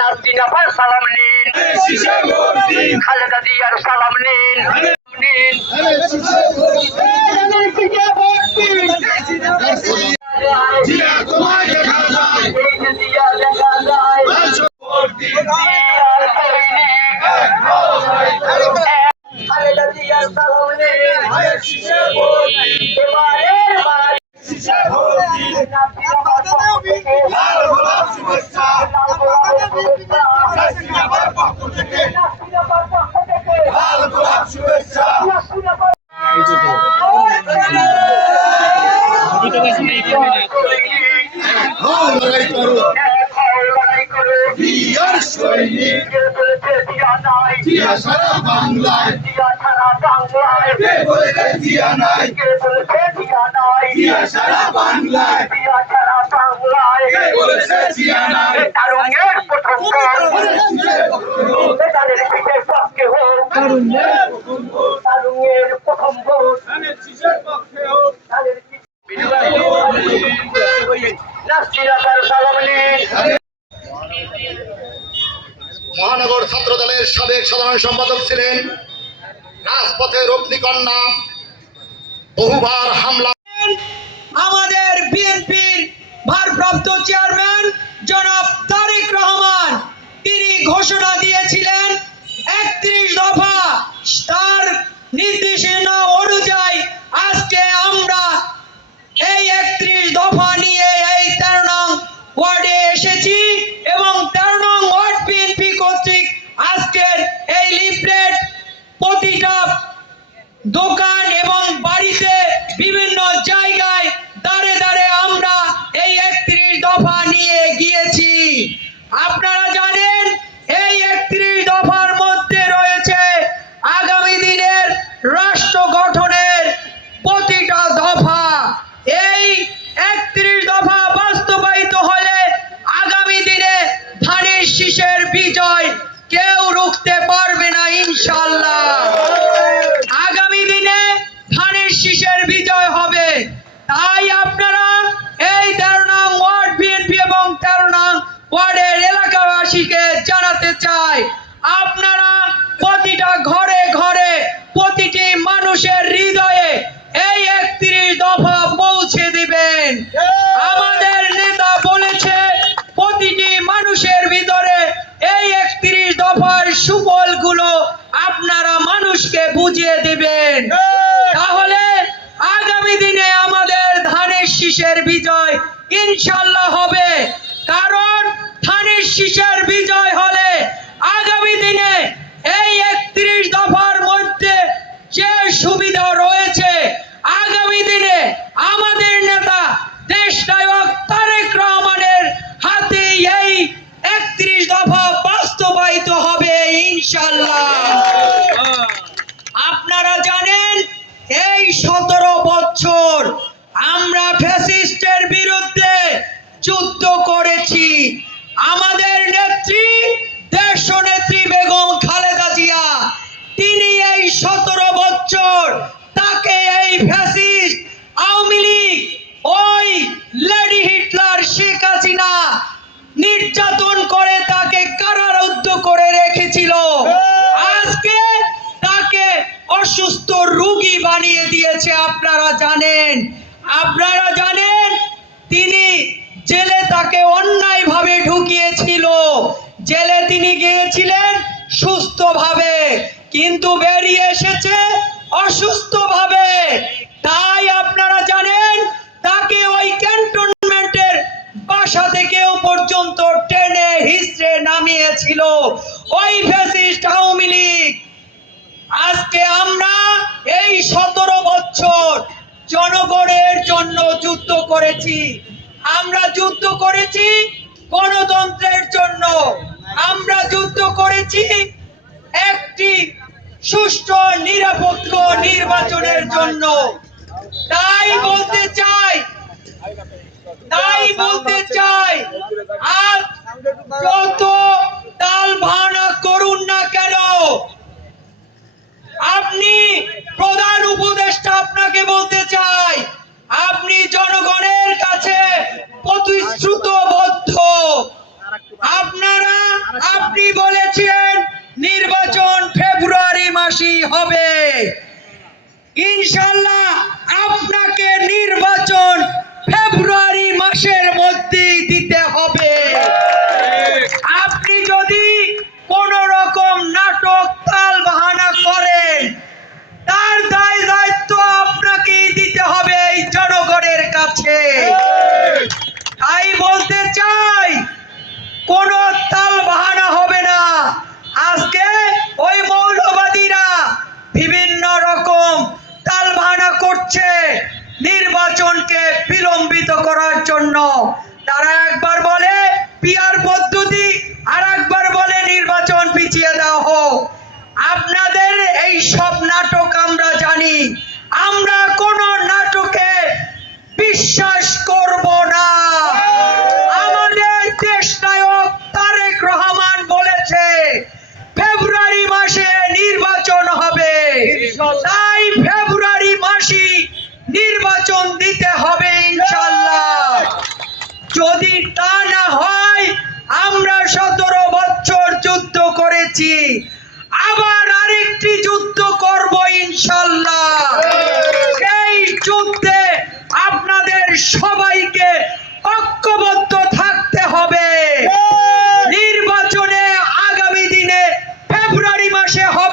নাসরিন আপার সালাম নিন। খালেদা জিয়ার সালাম নিন। নিন দিন সালাম নিন হও লড়াই করো লড়াই করে বিয়ার সৈনিক জিয়া সারা বাংলায় কে বলেছে জিয়া নাই কে বলেছে দিয়া নাই জিয়া সারা বাংলায় দিয়া ছাড়া বাংলায় কে বলেছে জিয়া নাই তারুণ্যের প্রথম কাজ তাদের পিঠের পক্ষে হোক তারুণ্যের প্রথম ভোট তাদের নাস্তিরাকার সালাম নিন মহানগর ছাত্র দলের সাবেক সাধারণ সম্পাদক ছিলেন রাজপথের অগ্নিকন্যা। বহুবার হামলা। আমাদের বিএনপির ভারপ্রাপ্ত চেয়ারম্যান জনাব তারেক রহমান, তিনি ঘোষণা দিয়েছিলেন একত্রিশ দফা তার নির্দেশনা অনুযায়ী আজকে আমরা এই একত্রিশ দফা নিয়ে এই তেরো নং ওয়ার্ডে এসেছি এবং তেরো নং ওয়ার্ড বিএনপি কর্তৃক আজকের এই লিফলেট প্রতিটা দোকান এবং বাড়িতে বিভিন্ন জায়গায় দাঁড়ে দাঁড়ে আমরা এই একত্রিশ দফা নিয়ে গিয়েছি আপনারা জানেন এই একত্রিশ দফার মধ্যে রয়েছে আগামী দিনের রাষ্ট্র গঠনের প্রতিটা সুফলগুলো আপনারা মানুষকে বুঝিয়ে দিবেন। তাহলে আগামী দিনে আমাদের ধানের শীষের বিজয় ইনশাল্লাহ হবে। কারণ ধানের শীষের বিজয় হলে আগামী দিনে এই একত্রিশ দফার মধ্যে যে সুবিধা রয়েছে আগামী দিনে আমাদের নেতা দেশ নায়ক তারেক রহমানের হাতে এই একত্রিশ দফা বাস্তবায়িত হবে ইনশাল্লাহ আপনারা জানেন এই সতেরো বছর আমরা ফ্যাসিস্টের বিরুদ্ধে যুদ্ধ করেছি। আমাদের নেত্রী দেশ নেত্রী বেগম খালেদা জিয়া, তিনি এই সতেরো বছর তাকে এই ফ্যাসিস্ট আওয়ামী লীগ ওই লেডি হিটলার শেখ হাসিনা নির্যাতন করে তাকে কারারুদ্ধ করে রেখেছিল আজকে তাকে অসুস্থ বানিয়ে দিয়েছে, আপনারা জানেন। আপনারা জানেন, তিনি জেলে তাকে অন্যায়ভাবে ঢুকিয়েছিল। জেলে তিনি গিয়েছিলেন সুস্থভাবে, কিন্তু বেরিয়ে এসেছে অসুস্থভাবে। তাই আপনারা জানেন, তাকে ওই ক্যান্টনমেন্টের বাসা থেকেও পর্যন্ত টেনে হিসড়ে নামিয়েছিল। ওই ফ্যাসিস্ট আওয়ামী লীগ। আজকে আমরা এই সতেরো বছর জনগণের জন্য যুদ্ধ করেছি। আমরা যুদ্ধ করেছি গণতন্ত্রের জন্য। আমরা যুদ্ধ করেছি একটি সুষ্ঠু নিরপেক্ষ নির্বাচনের জন্য। তাই বলতে চাই, তাই বলতে চাই, আজ যত তাল ভানা করুন না কেন আপনি প্রধান উপদেষ্টা আপনাকে বলতে চাই, আপনি জনগণের কাছে প্রতিশ্রুতবদ্ধ। আপনারা, আপনি বলেছেন নির্বাচন ফেব্রুয়ারি মাসেই হবে। ইনশাল্লাহ আপনাকে নির্বাচন ফেব্রুয়ারি মাসের মধ্যেই দিতে হবে আপনি যদি কোন রকম নাটক তাল বাহানা করেন তার দায় দায়িত্ব আপনাকেই দিতে হবে এই জনগণের কাছে তাই বলতে চাই কোন তাল বাহানা হবে না আজকে ওই মৌলবাদীরা বিভিন্ন রকম তাল বাহানা করছে নির্বাচনকে বিলম্বিত করার জন্য তারা একবার বলে পিয়ার পদ্ধতি আর একবার বলে নির্বাচন পিছিয়ে দেওয়া হোক। আপনাদের এই সব নাটক আমরা জানি। আমরা করেছি। আবার আরেকটি যুদ্ধ করব ইনশাল্লাহ। সেই যুদ্ধে আপনাদের সবাইকে ঐক্যবদ্ধ থাকতে হবে। নির্বাচনে আগামী দিনে ফেব্রুয়ারি মাসে হবে